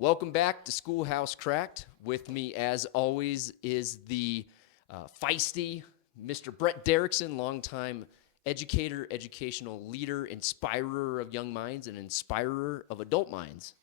Welcome back to Schoolhouse Cracked. With me, as always, is the feisty Mr. Brett Derickson, longtime educator, educational leader, inspirer of young minds, and inspirer of adult minds.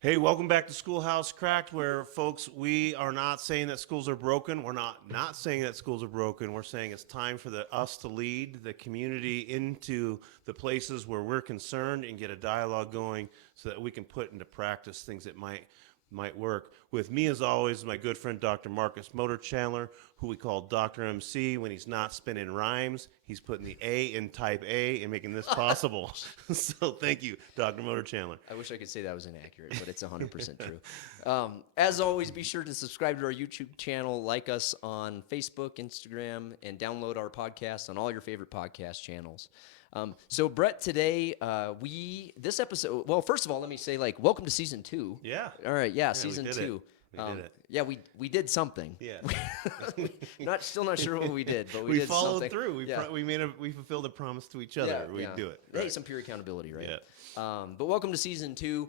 Hey, welcome back to Schoolhouse Cracked, where, folks, we are not saying that schools are broken. We're not saying that schools are broken. We're saying it's time for us to lead the community into the places where we're concerned and get a dialogue going so that we can put into practice things that might work. With me, as always, my good friend Dr. Marcus Motor Chandler, who we call Dr. MC. When he's not spinning rhymes, he's putting the A in type A and making this possible. So thank you, Dr. Motor Chandler. I wish I could say that was inaccurate, but it's 100% true. As always, be sure to subscribe to our YouTube channel, like us on Facebook, Instagram, and download our podcast on all your favorite podcast channels. So Brett, today, this episode, well, first of all, let me say, welcome to season 2. Yeah. All right. Yeah. Season 2. We did it. Yeah, we did something. Yeah. Still not sure what we did, but we we did followed something. through. Yeah. We fulfilled a promise to each other. We'd do it. Hey, Right. some pure accountability, right? Yeah. But welcome to season 2.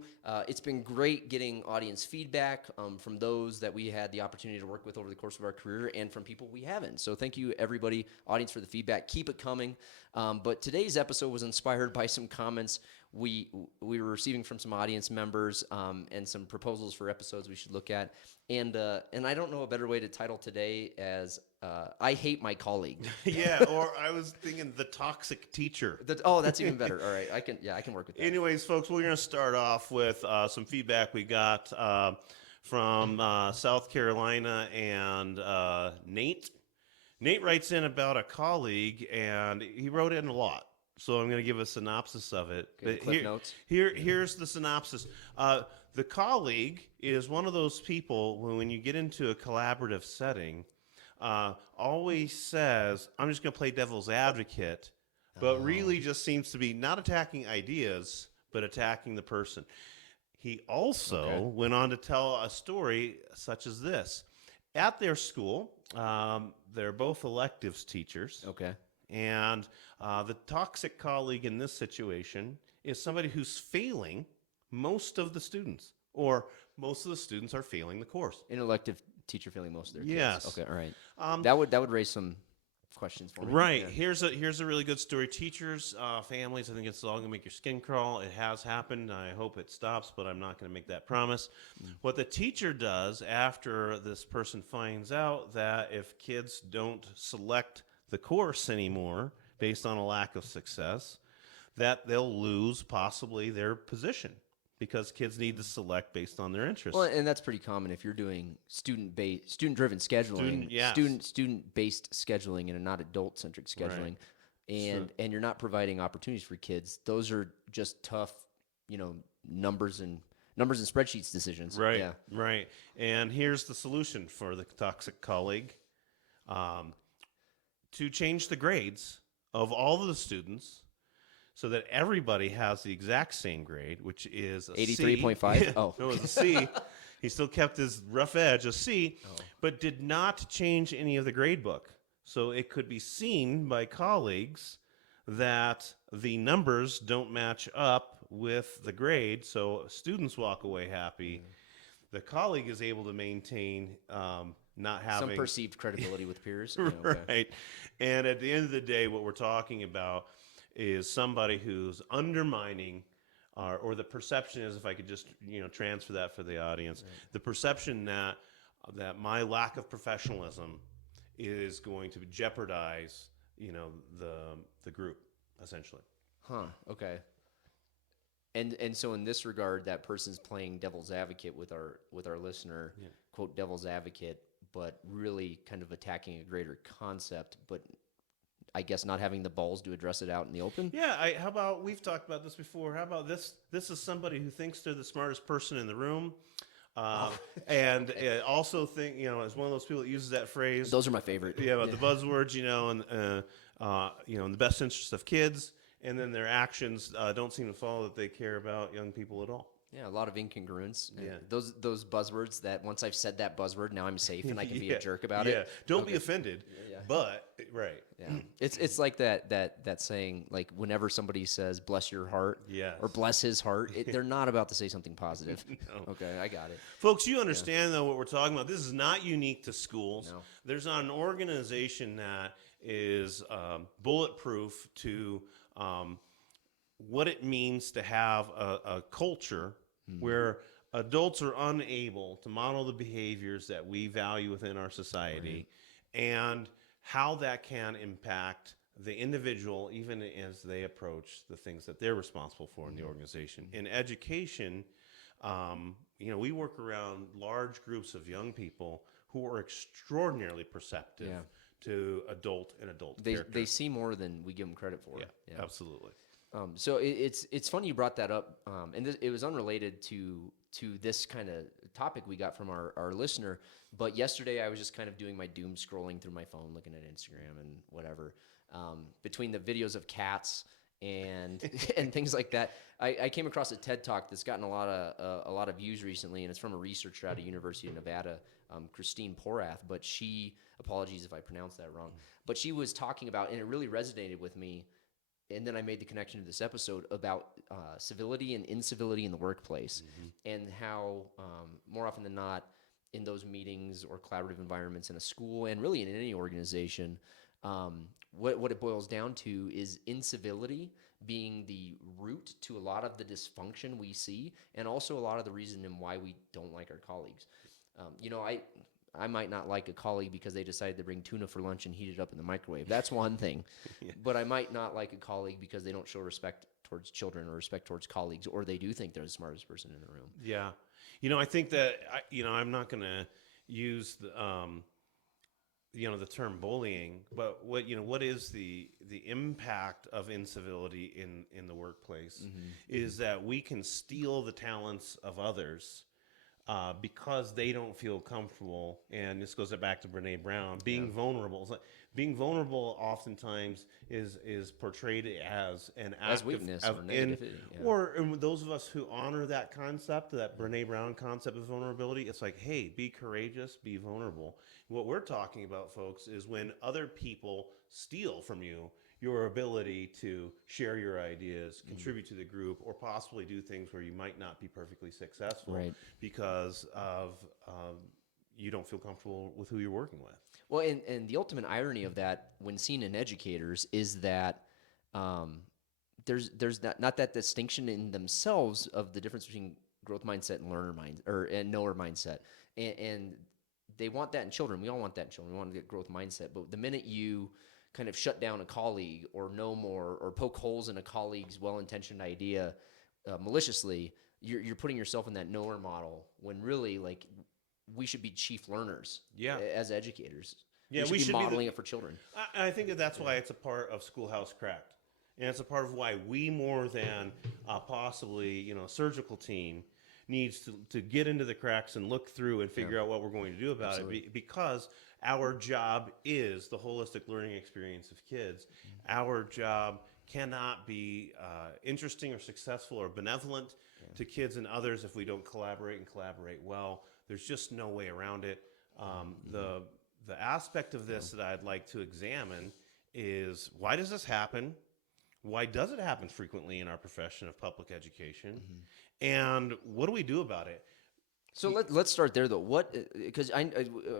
It's been great getting audience feedback from those that we had the opportunity to work with over the course of our career and from people we haven't. So thank you, everybody, audience, for the feedback. Keep it coming. But today's episode was inspired by some comments we were receiving from some audience members and some proposals for episodes we should look at. And I don't know a better way to title today as I hate my colleague. Yeah, or I was thinking the toxic teacher. That's even better. All right, I can work with that. Anyways, folks, we're going to start off with some feedback we got from South Carolina and Nate. Nate writes in about a colleague, and he wrote in a lot. So I'm going to give a synopsis of it. Okay, clip notes. Here's the synopsis. The colleague is one of those people when you get into a collaborative setting, always says, I'm just going to play devil's advocate, but really just seems to be not attacking ideas, but attacking the person. He also went on to tell a story such as this. At their school, they're both electives teachers. Okay. And the toxic colleague in this situation is somebody who's failing most of the students, or most of the students are failing the course. An elective teacher failing most of their kids. Yes. Okay. All right. That would raise some questions for me. Right. Yeah. Here's a really good story. Teachers, families, I think it's all going to make your skin crawl. It has happened. I hope it stops, but I'm not going to make that promise. What the teacher does after this person finds out that if kids don't select the course anymore based on a lack of success, that they'll lose possibly their position because kids need to select based on their interests. Well, and that's pretty common if you're doing student-driven scheduling, student-based scheduling, and not adult-centric scheduling, Right. and you're not providing opportunities for kids. Those are just tough, numbers and spreadsheets decisions. Right, Yeah. right. And here's the solution for the toxic colleague. To change the grades of all of the students so that everybody has the exact same grade, which is a 83.5? C. Oh. No, it was a C. He still kept his rough edge, a C, but did not change any of the grade book. So it could be seen by colleagues that the numbers don't match up with the grade, so students walk away happy. The colleague is able to maintain not having Some perceived credibility with peers. Yeah, okay. right. And at the end of the day, what we're talking about is somebody who's undermining, or the perception is, if I could just transfer that for the audience, the perception that my lack of professionalism is going to jeopardize the group essentially. Huh. Okay. And so in this regard, that person's playing devil's advocate with our listener, quote, devil's advocate, but really kind of attacking a greater concept, but I guess not having the balls to address it out in the open. Yeah, how about, we've talked about this before, how about this? This is somebody who thinks they're the smartest person in the room, and also think, is one of those people that uses that phrase. Those are my favorite. Yeah, about the buzzwords, in the best interest of kids, and then their actions don't seem to follow that they care about young people at all. Yeah, a lot of incongruence. Yeah. Those buzzwords that once I've said that buzzword, now I'm safe and I can be a jerk about yeah. it. Don't be offended. Yeah. But right. Yeah. It's like that saying, like whenever somebody says bless your heart Yes. or bless his heart, they're not about to say something positive. No. Okay, I got it. Folks, you understand though what we're talking about. This is not unique to schools. No. There's not an organization that is bulletproof to what it means to have a culture where adults are unable to model the behaviors that we value within our society, and how that can impact the individual even as they approach the things that they're responsible for in the organization. In education, we work around large groups of young people who are extraordinarily perceptive to adult characters. They see more than we give them credit for. Yeah, absolutely. So it's funny you brought that up, and it was unrelated to this kind of topic we got from our listener. But yesterday I was just kind of doing my doom scrolling through my phone, looking at Instagram and whatever. Between the videos of cats and and things like that, I came across a TED Talk that's gotten a lot of views recently, and it's from a researcher out of University of Nevada, Christine Porath. But apologies if I pronounced that wrong, but she was talking about, and it really resonated with me. And then I made the connection to this episode about civility and incivility in the workplace, and how more often than not in those meetings or collaborative environments in a school and really in any organization, what it boils down to is incivility being the root to a lot of the dysfunction we see, and also a lot of the reason in why we don't like our colleagues. I might not like a colleague because they decided to bring tuna for lunch and heat it up in the microwave. That's one thing. But I might not like a colleague because they don't show respect towards children or respect towards colleagues, or they do think they're the smartest person in the room. Yeah. I think that, I'm not going to use the term bullying, but what is the impact of incivility in the workplace is that we can steal the talents of others because they don't feel comfortable. And this goes back to Brene Brown, being vulnerable. It's like, being vulnerable oftentimes is portrayed as an act as weakness or negativity. Or those of us who honor that concept, that Brene Brown concept of vulnerability, it's like, hey, be courageous, be vulnerable. What we're talking about, folks, is when other people steal from you your ability to share your ideas, contribute to the group, or possibly do things where you might not be perfectly successful because of you don't feel comfortable with who you're working with. Well, and the ultimate irony of that, when seen in educators, is that there's not that distinction in themselves of the difference between growth mindset and learner mind and knower mindset, and they want that in children. We all want that in children. We want to get growth mindset, but the minute you kind of shut down a colleague or know more or poke holes in a colleague's well-intentioned idea maliciously, you're putting yourself in that knower model, when really, like, we should be chief learners as educators. Yeah, we should be modeling it for children. I think that's why it's a part of Schoolhouse Cracked. And it's a part of why we, more than possibly a surgical team, needs to get into the cracks and look through and figure out what we're going to do about it, because our job is the holistic learning experience of kids. Our job cannot be interesting or successful or benevolent to kids and others if we don't collaborate and collaborate well. There's just no way around it. The aspect of this that I'd like to examine is, why does this happen? Why does it happen frequently in our profession of public education? And what do we do about it? So let's start there, though. Because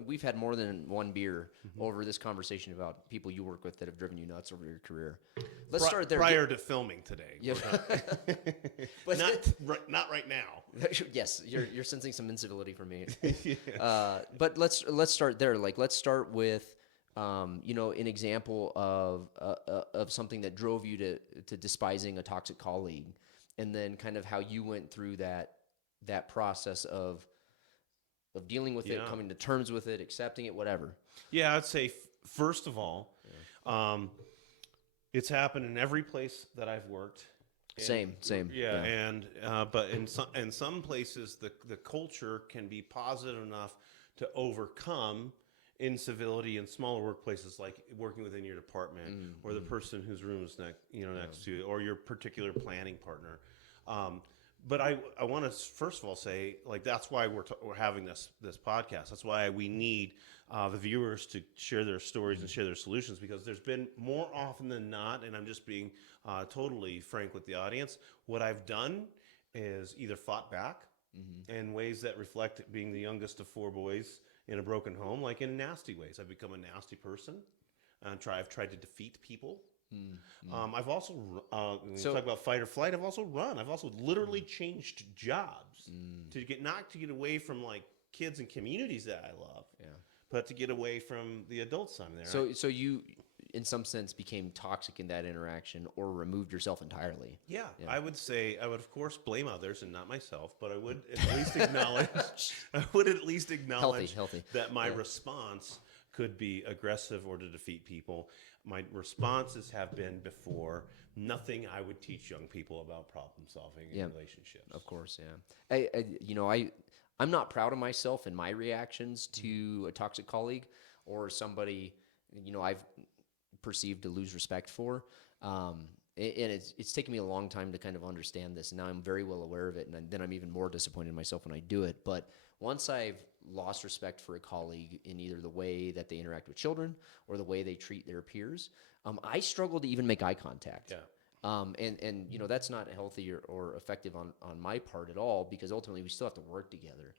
we've had more than one beer over this conversation about people you work with that have driven you nuts over your career. Let's start there. Prior to filming today. Yeah. But not right now. Yes, you're sensing some incivility from me. But let's start there. Like, let's start with an example of something that drove you to despising a toxic colleague, and then kind of how you went through that process of dealing with it, coming to terms with it, accepting it, whatever. Yeah, I'd say first of all, it's happened in every place that I've worked. Same. Yeah, and but in some places the culture can be positive enough to overcome incivility in smaller workplaces, like working within your department or the person whose room is next to you, or your particular planning partner. But I want to first of all say, like, that's why we're having this podcast. That's why we need the viewers to share their stories and share their solutions, because there's been more often than not, and I'm just being totally frank with the audience, what I've done is either fought back in ways that reflect being the youngest of 4 boys in a broken home, like in nasty ways. I've become a nasty person. I've tried to defeat people. I've also, when you talk about fight or flight, I've also run. I've also literally changed jobs to get away from like kids and communities that I love, but to get away from the adults I'm there. So you, in some sense, became toxic in that interaction, or removed yourself entirely. Yeah, I would say I would of course blame others and not myself, but I would at least acknowledge Healthy. that my response could be aggressive or to defeat people. My responses have been before nothing I would teach young people about problem solving in relationships. Of course, yeah. I'm not proud of myself in my reactions to a toxic colleague or somebody, I've perceived to lose respect for. And it's taken me a long time to kind of understand this. And now I'm very well aware of it. And then I'm even more disappointed in myself when I do it. But once I've lost respect for a colleague in either the way that they interact with children or the way they treat their peers, I struggle to even make eye contact. And that's not healthy or effective on my part at all, because ultimately we still have to work together.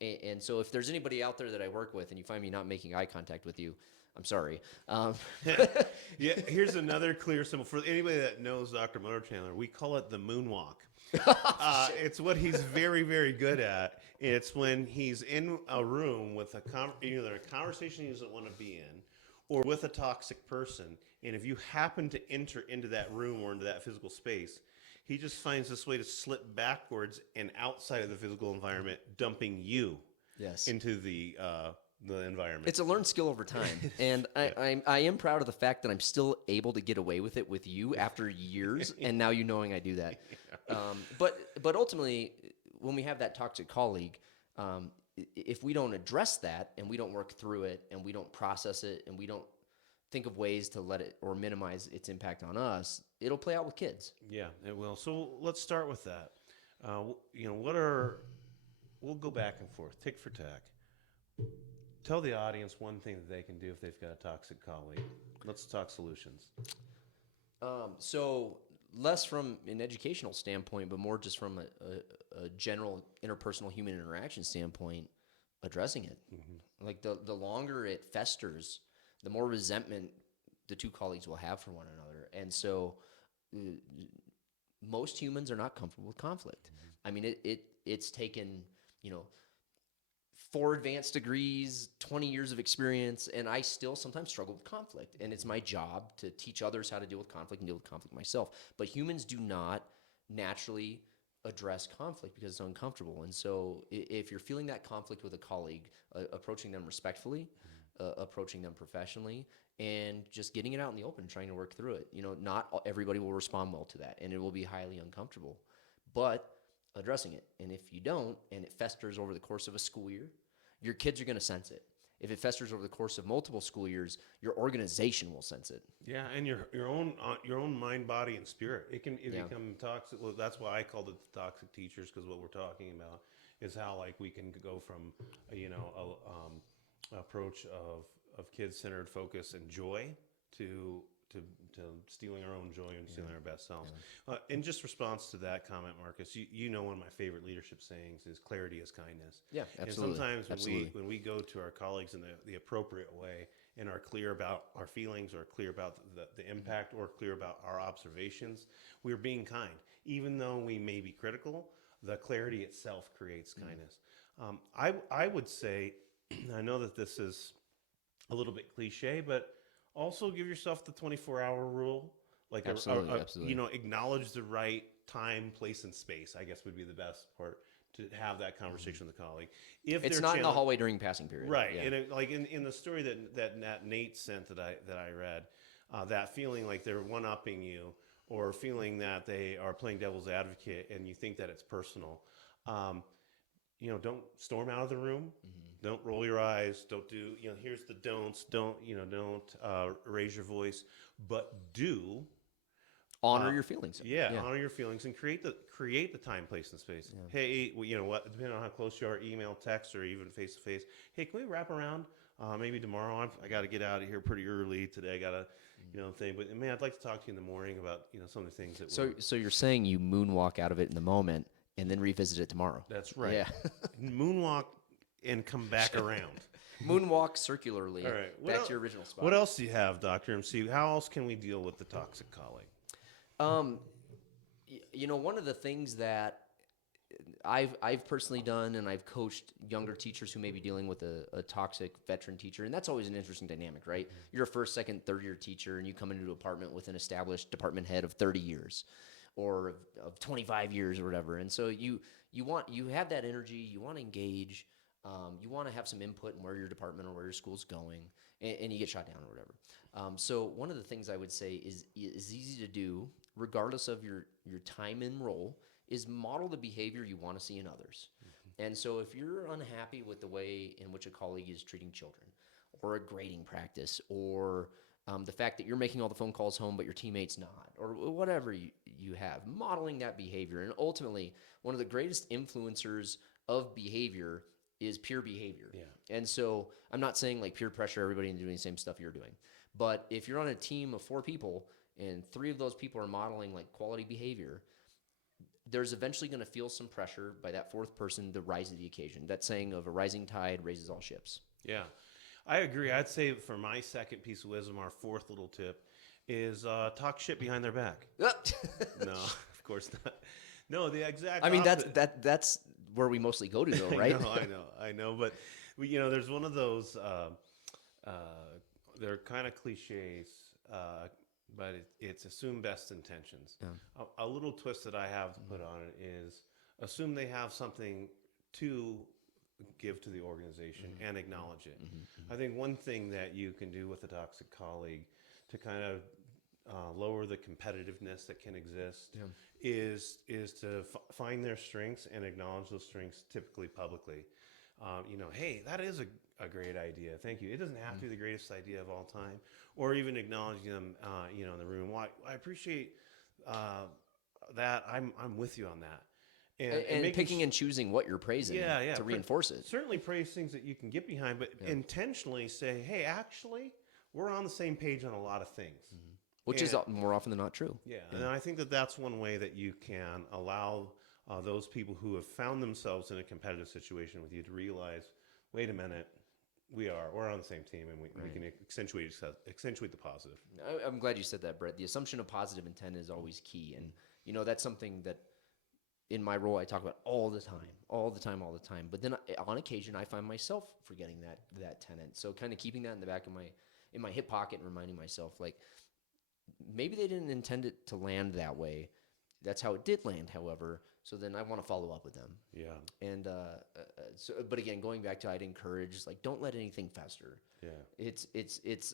And so if there's anybody out there that I work with and you find me not making eye contact with you, I'm sorry. Yeah, here's another clear symbol for anybody that knows Dr. Motor Chandler. We call it the moonwalk. It's what he's very, very good at. It's when he's in a room with either a conversation he doesn't want to be in, or with a toxic person, and if you happen to enter into that room or into that physical space, he just finds this way to slip backwards and outside of the physical environment, dumping you into the environment. It's a learned skill over time, and I am proud of the fact that I'm still able to get away with it with you after years, and now you knowing I do that. But ultimately, when we have that toxic colleague, if we don't address that and we don't work through it and we don't process it and we don't think of ways to let it or minimize its impact on us, it'll play out with kids. Yeah, it will. So let's start with that. We'll go back and forth, tick for tack. Tell the audience one thing that they can do if they've got a toxic colleague. Let's talk solutions. So less from an educational standpoint, but more just from a general interpersonal human interaction standpoint, addressing it. Like the longer it festers, the more resentment the two colleagues will have for one another. And so most humans are not comfortable with conflict. I mean, it's taken, 4 advanced degrees, 20 years of experience, and I still sometimes struggle with conflict. And it's my job to teach others how to deal with conflict and deal with conflict myself. But humans do not naturally address conflict because it's uncomfortable. And so if you're feeling that conflict with a colleague, approaching them respectfully, approaching them professionally, and just getting it out in the open, trying to work through it. Not everybody will respond well to that, and it will be highly uncomfortable. But addressing it. And if you don't, and it festers over the course of a school year, your kids are going to sense it. If it festers over the course of multiple school years, your organization will sense it. Yeah, and your own mind, body, and spirit. It become toxic. Well, that's why I called it the toxic teachers, because what we're talking about is how we can go from approach of kid-centered focus and joy to stealing our own joy and stealing our best selves. In just response to that comment, Marcus, one of my favorite leadership sayings is clarity is kindness. Yeah, absolutely. And sometimes when we go to our colleagues in the appropriate way and are clear about our feelings or clear about the impact or clear about our observations, we're being kind. Even though we may be critical, the clarity itself creates kindness. I would say, I know that this is a little bit cliche, but also give yourself the 24-hour rule. Absolutely. Acknowledge the right time, place, and space, I guess would be the best part to have that conversation with a colleague. If it's not in the hallway during passing period. Right. Yeah. And in the story that Nate sent that I read, that feeling like they're one-upping you or feeling that they are playing devil's advocate and you think that it's personal, don't storm out of the room. Don't roll your eyes. Don't do, here's the don'ts. Don't raise your voice, but do honor your feelings. Honor your feelings and create the time, place, and space. Hey, well, you know what? Depending on how close you are, email, text, or even face to face. Hey, can we wrap around? Maybe tomorrow. I got to get out of here pretty early today. I got to, thing. But man, I'd like to talk to you in the morning about some of the things that. So you're saying you moonwalk out of it in the moment and then revisit it tomorrow. That's right. Yeah. Moonwalk and come back around. Moonwalk circularly. All right. Back to your original spot. What else do you have, Dr. MC? How else can we deal with the toxic colleague? One of the things that I've personally done, and I've coached younger teachers who may be dealing with a toxic veteran teacher, and that's always an interesting dynamic, right? You're a first, second, third year teacher, and you come into an apartment with an established department head of 30 years or of 25 years or whatever, and so you have that energy, you want to engage, you want to have some input in where your department or where your school's going, and you get shot down or whatever. So one of the things I would say is easy to do, regardless of your time and role, is model the behavior you want to see in others. And so if you're unhappy with the way in which a colleague is treating children, or a grading practice, or the fact that you're making all the phone calls home but your teammate's not, or whatever you have, modeling that behavior. And ultimately, one of the greatest influencers of behavior is peer behavior. Yeah. And so I'm not saying like peer pressure everybody into doing the same stuff you're doing. But if you're on a team of 4 people and 3 of those people are modeling like quality behavior, there's eventually going to feel some pressure by that 4th person to rise to the occasion. That saying of a rising tide raises all ships. Yeah, I agree. I'd say for my second piece of wisdom, our 4th little tip is talk shit behind their back. No, of course not. No, the exact. I mean, that's where we mostly go to, though, right? I know. But there's one of those. They're kind of cliches. But it's assume best intentions. Yeah. A little twist that I have to put on it is assume they have something to give to the organization and acknowledge it. I think one thing that you can do with a toxic colleague to kind of lower the competitiveness that can exist is to find their strengths and acknowledge those strengths, typically publicly. Hey, that is a great idea. Thank you. It doesn't have to be the greatest idea of all time, or even acknowledging them, in the room. Well, I appreciate that. I'm with you on that. And picking and choosing what you're praising to reinforce it. Certainly praise things that you can get behind, but intentionally say, hey, actually, we're on the same page on a lot of things. Which is more often than not true. Yeah, and I think that's one way that you can allow those people who have found themselves in a competitive situation with you to realize, wait a minute, we're on the same team, and we can accentuate the positive. I'm glad you said that, Brett. The assumption of positive intent is always key, and that's something that in my role I talk about all the time. But then on occasion I find myself forgetting that tenet. So kind of keeping that in the back of my hip pocket and reminding myself, like, maybe they didn't intend it to land that way. That's how it did land, however. So then I want to follow up with them. Yeah. And but again, going back to, I'd encourage, like, don't let anything fester. Yeah. It's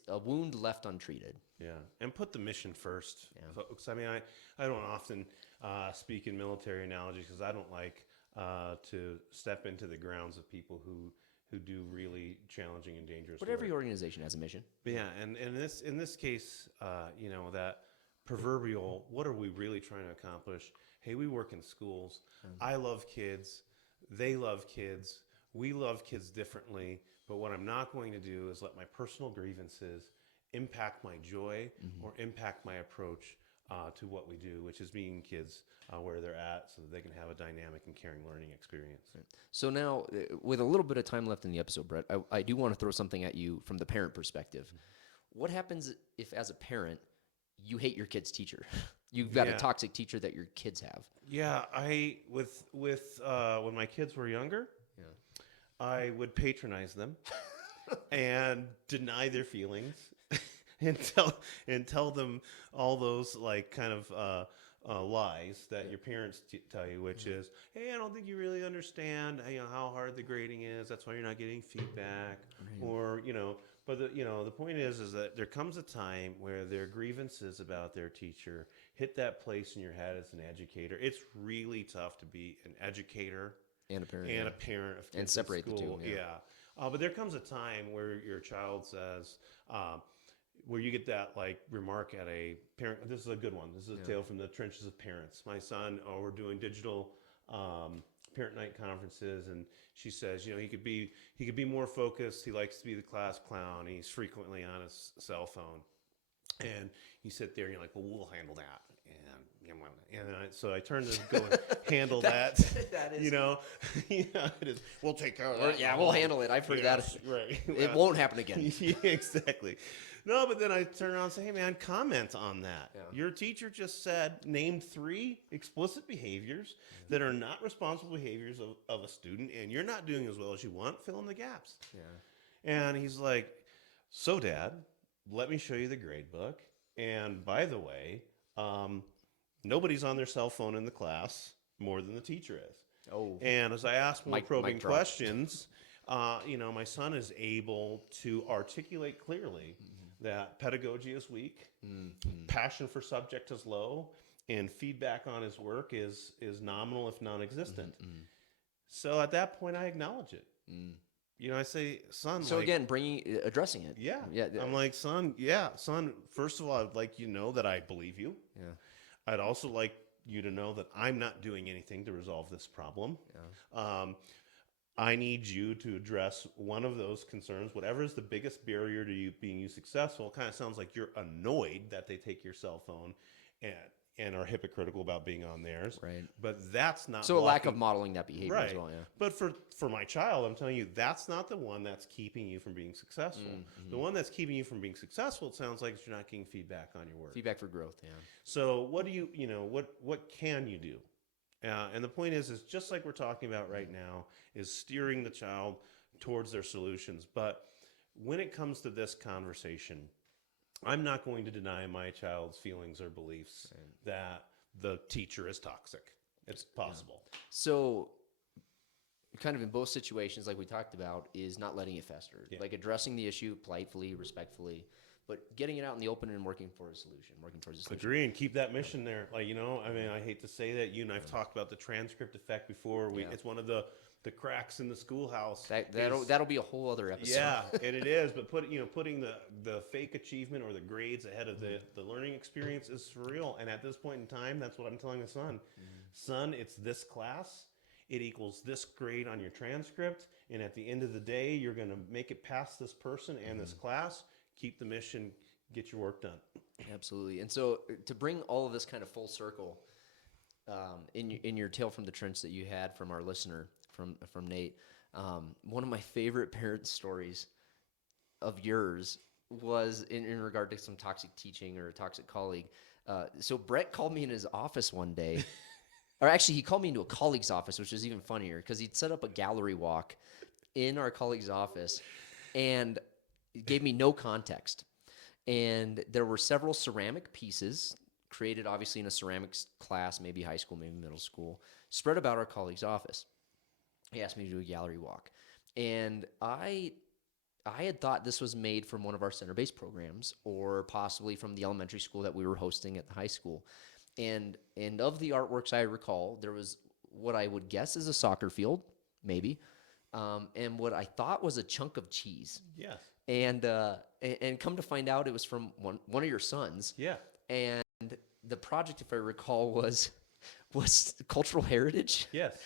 a wound left untreated. Yeah. And put the mission first, folks. I mean, I don't often speak in military analogies because I don't like to step into the grounds of people who do really challenging and dangerous But work. every organization has a mission. But yeah, and in this case, that proverbial, what are we really trying to accomplish? Hey, we work in schools. I love kids. They love kids. We love kids differently. But what I'm not going to do is let my personal grievances impact my joy or impact my approach to what we do, which is meeting kids where they're at so that they can have a dynamic and caring learning experience. So now, with a little bit of time left in the episode, Brett, I do want to throw something at you from the parent perspective. What happens if, as a parent, you hate your kid's teacher? You've got a toxic teacher that your kids have. Yeah, with when my kids were younger, I would patronize them and deny their feelings and tell them all those like kind of lies that your parents tell you, which is, hey, I don't think you really understand how hard the grading is. That's why you're not getting feedback, or But the point is that there comes a time where their grievances about their teacher hit that place in your head as an educator. It's really tough to be an educator and a parent of kids and separate in school. the two. But there comes a time where your child says, where you get that like remark at a parent. This is a good one. This is a tale from the trenches of parents. My son, we're doing digital parent night conferences, and she says, you know, he could be more focused. He likes to be the class clown. He's frequently on his cell phone, and you sit there and you're like, well, we'll handle that. So I turn to go and handle that. That is, you know, it is. We'll take care of that. Yeah, we'll handle it. I've heard that. Right. It won't happen again. Yeah, exactly. No, but then I turn around and say, hey, man, comment on that. Yeah. Your teacher just said, name 3 explicit behaviors that are not responsible behaviors of a student, and you're not doing as well as you want. Fill in the gaps. Yeah. And he's like, so, Dad, let me show you the grade book. And by the way, nobody's on their cell phone in the class more than the teacher is. Oh. And as I ask more probing mic drop. questions, you know, my son is able to articulate clearly that pedagogy is weak, passion for subject is low, and feedback on his work is nominal if non-existent. So at that point, I acknowledge it. You know, I say, son. So like, again, addressing it. yeah. Yeah. I'm like, son. First of all, I'd like you to know that I believe you. Yeah. I'd also like you to know that I'm not doing anything to resolve this problem. Yeah. I need you to address one of those concerns, whatever is the biggest barrier to you being successful. It kind of sounds like you're annoyed that they take your cell phone and are hypocritical about being on theirs. Right. But that's not So a lack of modeling that behavior as well. Yeah. But for my child, I'm telling you, that's not the one that's keeping you from being successful. The one that's keeping you from being successful, it sounds like you're not getting feedback on your work. Feedback for growth. Yeah. So what do what can you do? And the point is just like we're talking about right now, is steering the child towards their solutions. But when it comes to this conversation, I'm not going to deny my child's feelings or beliefs that the teacher is toxic. It's possible. Yeah. So kind of in both situations, like we talked about, is not letting it fester. Yeah. Like addressing the issue politely, respectfully, but getting it out in the open and working for a solution, working towards a solution. Agree, and keep that mission there. Like, you know, I mean, I hate to say that. You and I've talked about the transcript effect before. It's one of the cracks in the schoolhouse. That'll be a whole other episode. Yeah, and it is. But putting the fake achievement or the grades ahead of the learning experience is surreal. And at this point in time, that's what I'm telling the son. Son, it's this class. It equals this grade on your transcript. And at the end of the day, you're going to make it past this person and this class. Keep the mission, get your work done. Absolutely. And so to bring all of this kind of full circle, in your tale from the trench that you had from our listener, from Nate, one of my favorite parent stories of yours was in regard to some toxic teaching or a toxic colleague. So Brett called me in his office one day, or actually he called me into a colleague's office, which is even funnier because he'd set up a gallery walk in our colleague's office and gave me no context. And there were several ceramic pieces created obviously in a ceramics class, maybe high school, maybe middle school, spread about our colleague's office. He asked me to do a gallery walk. And I had thought this was made from one of our center-based programs or possibly from the elementary school that we were hosting at the high school. And of the artworks I recall, there was what I would guess is a soccer field, maybe, and what I thought was a chunk of cheese. Yes. And come to find out, it was from one of your sons. Yeah. And the project, if I recall, was cultural heritage. Yes.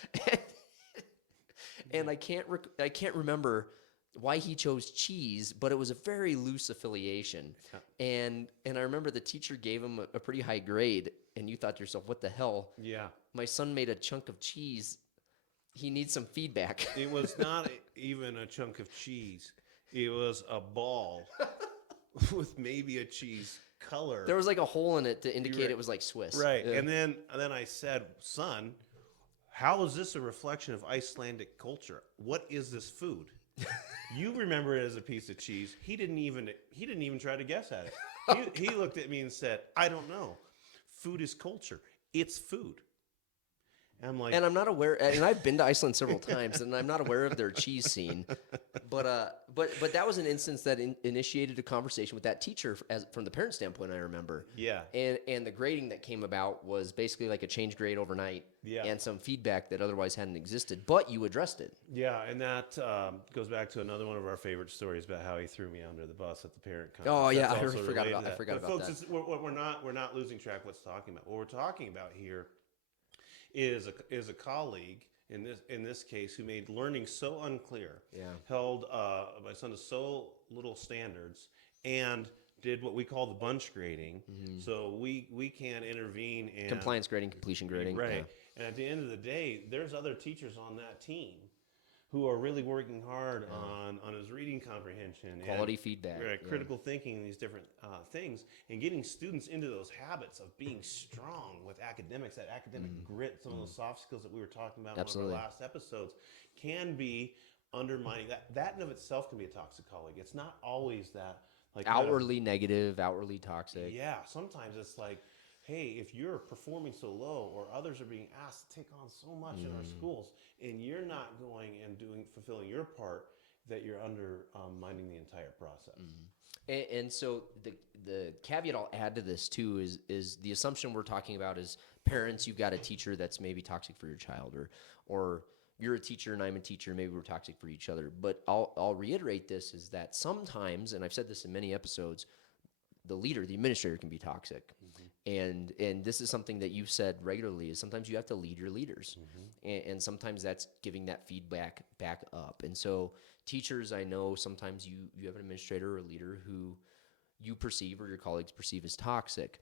And I can't remember why he chose cheese, but it was a very loose affiliation. Yeah. And I remember the teacher gave him a pretty high grade, and you thought to yourself, "What the hell? Yeah. My son made a chunk of cheese. He needs some feedback." It was not even a chunk of cheese. It was a ball with maybe a cheese color. There was like a hole in it to indicate it was like Swiss. Right. Yeah. And then I said, son, how is this a reflection of Icelandic culture? What is this food? You remember it as a piece of cheese. He didn't even try to guess at it. He looked at me and said, I don't know. Food is culture. It's food. And I'm like, And I'm not aware, and I've been to Iceland several times, and I'm not aware of their cheese scene. But that was an instance that initiated a conversation with that teacher from the parent standpoint. I remember. yeah, And the grading that came about was basically like a change grade overnight, Yeah. and some feedback that otherwise hadn't existed, but you addressed it. yeah, and that goes back to another one of our favorite stories about how he threw me under the bus at the parent conference. Oh, yeah, That's I also forgot related about- to I that. forgot But about folks, that. we're not losing track of what's talking about. What we're talking about here is a colleague in this case who made learning so unclear, Yeah. held my son to so little standards, and did what we call the bunch grading. So we can intervene and Compliance grading, completion grading. right. Yeah. And at the end of the day, there's other teachers on that team who are really working hard on his reading comprehension, Quality and, feedback, right, yeah. critical thinking, and these different things, and getting students into those habits of being strong with academics, that academic grit, some of those soft skills that we were talking about Absolutely. in one of our last episodes, can be undermining. That in of itself can be a toxic colleague. It's not always that like kind of- Outwardly negative, outwardly toxic. yeah, sometimes it's like, hey, if you're performing so low, or others are being asked to take on so much in our schools, and you're not going and fulfilling your part, that you're undermining the entire process. And so the caveat I'll add to this too is the assumption we're talking about is parents, you've got a teacher that's maybe toxic for your child, or you're a teacher and I'm a teacher, maybe we're toxic for each other. But I'll reiterate this is that sometimes, and I've said this in many episodes, the leader, the administrator can be toxic. And this is something that you've said regularly is sometimes you have to lead your leaders. And sometimes that's giving that feedback back up. And so teachers, I know sometimes you have an administrator or a leader who you perceive or your colleagues perceive as toxic.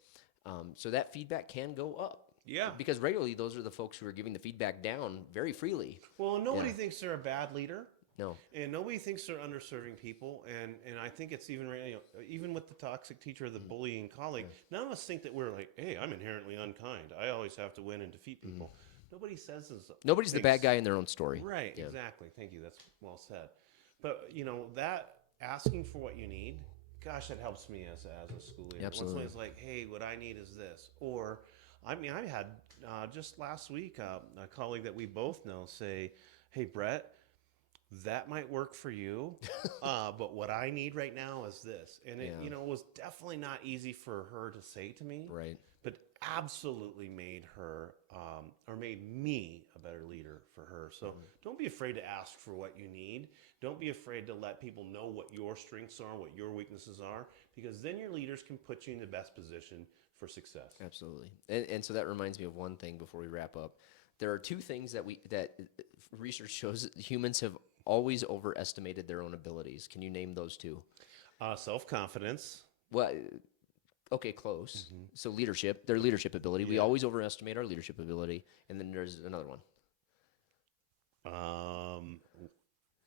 So that feedback can go up. Yeah. Because regularly those are the folks who are giving the feedback down very freely. Well, nobody Yeah. thinks they're a bad leader. No. And nobody thinks they're underserving people, and I think it's even even with the toxic teacher or the bullying colleague, none of us think that we're like, hey, I'm inherently unkind. I always have to win and defeat people. Nobody says this. Nobody's the bad guy in their own story. Right, Yeah. exactly. Thank you. That's well said. But that asking for what you need, gosh, that helps me as a school leader. Absolutely. When somebody's like, hey, what I need is this, or I had just last week a colleague that we both know say, hey, Brett, that might work for you, but what I need right now is this. And it, Yeah. was definitely not easy for her to say to me, Right. but absolutely made her, or made me a better leader for her. So don't be afraid to ask for what you need. Don't be afraid to let people know what your strengths are, what your weaknesses are, because then your leaders can put you in the best position for success. Absolutely. And so that reminds me of one thing before we wrap up. There are two things that research shows that humans have always overestimated their own abilities. Can you name those two? Self-confidence. Well, okay, close. So their leadership ability. We Yeah. always overestimate our leadership ability. And then there's another one.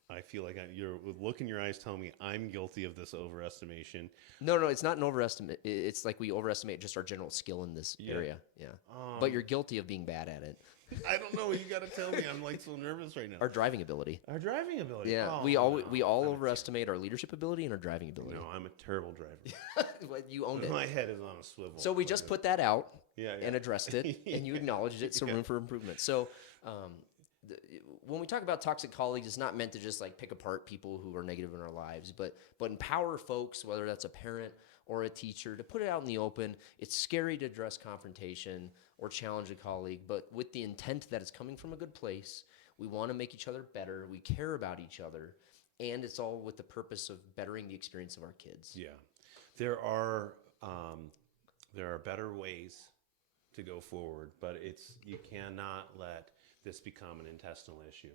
I feel like your look in your eyes telling me I'm guilty of this overestimation. No, it's not an overestimate. It's like we overestimate just our general skill in this area. Yeah. But you're guilty of being bad at it. I don't know. You got to tell me. I'm like so nervous right now. Our driving ability. Our driving ability. Yeah. Oh, we all no. overestimate our leadership ability and our driving ability. No, I'm a terrible driver. Well, you owned it. My head is on a swivel. So we just put that out Yeah, and addressed it, and you acknowledged it, so room for improvement. So when we talk about toxic colleagues, it's not meant to just like pick apart people who are negative in our lives, but empower folks, whether that's a parent or a teacher, to put it out in the open. It's scary to address confrontation or challenge a colleague, but with the intent that it's coming from a good place. We want to make each other better. We care about each other, and it's all with the purpose of bettering the experience of our kids. Yeah, there are better ways to go forward, but you cannot let this become an intestinal issue.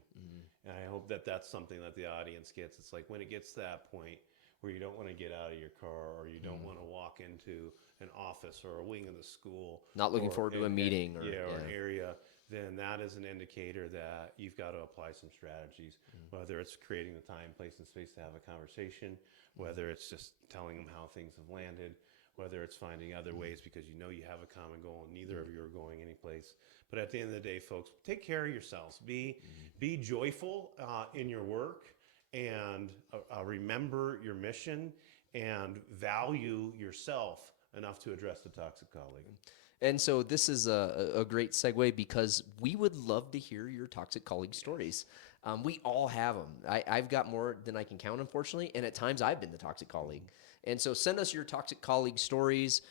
And I hope that that's something that the audience gets. It's like when it gets to that point where you don't want to get out of your car, or you don't want to walk into an office or a wing of the school. Not looking or forward to a meeting. or an area, then that is an indicator that you've got to apply some strategies, whether it's creating the time, place, and space to have a conversation, whether it's just telling them how things have landed, whether it's finding other ways because you know you have a common goal and neither of you are going anyplace. But at the end of the day, folks, take care of yourselves. Be joyful in your work, and remember your mission, and value yourself enough to address the toxic colleague. And so this is a great segue because we would love to hear your toxic colleague stories. We all have them. I've got more than I can count, unfortunately, and at times I've been the toxic colleague. And so send us your toxic colleague stories,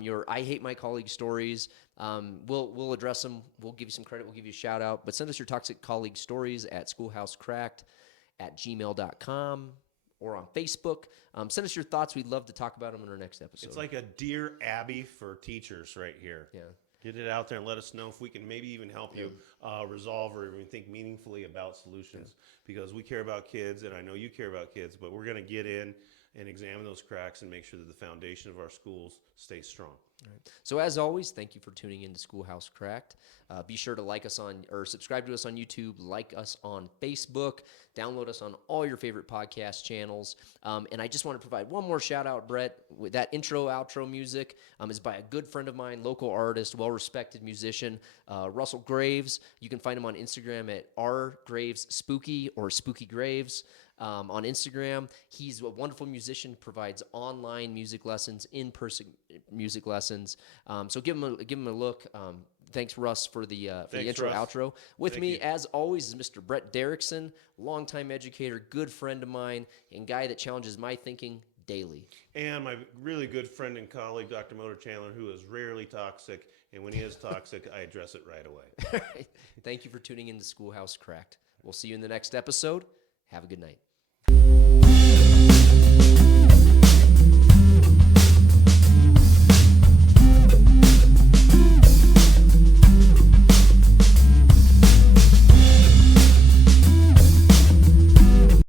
your I hate my colleague stories. We'll address them. We'll give you some credit. We'll give you a shout out. But send us your toxic colleague stories at schoolhousecracked@gmail.com or on Facebook. Send us your thoughts. We'd love to talk about them in our next episode. It's like a Dear Abby for teachers right here. Yeah. Get it out there and let us know if we can maybe even help you resolve or even think meaningfully about solutions, because we care about kids, and I know you care about kids, but we're going to get in and examine those cracks and make sure that the foundation of our schools stays strong. Right. So as always, thank you for tuning in to Schoolhouse Cracked. Be sure to like us on, or subscribe to us on YouTube, like us on Facebook, download us on all your favorite podcast channels. And I just want to provide one more shout out, Brett. With that intro, outro music is by a good friend of mine, local artist, well-respected musician, Russell Graves. You can find him on Instagram at rgravesspooky or Spooky Graves. On Instagram, he's a wonderful musician, provides online music lessons, in-person music lessons. So give him a look. Thanks, Russ, for the intro, Russ. outro. With Thank me, you. as always, is Mr. Brett Derickson, longtime educator, good friend of mine, and guy that challenges my thinking daily. And my really good friend and colleague, Dr. Motor Chandler, who is rarely toxic, and when he is toxic, I address it right away. Thank you for tuning in to Schoolhouse Cracked. We'll see you in the next episode. Have a good night.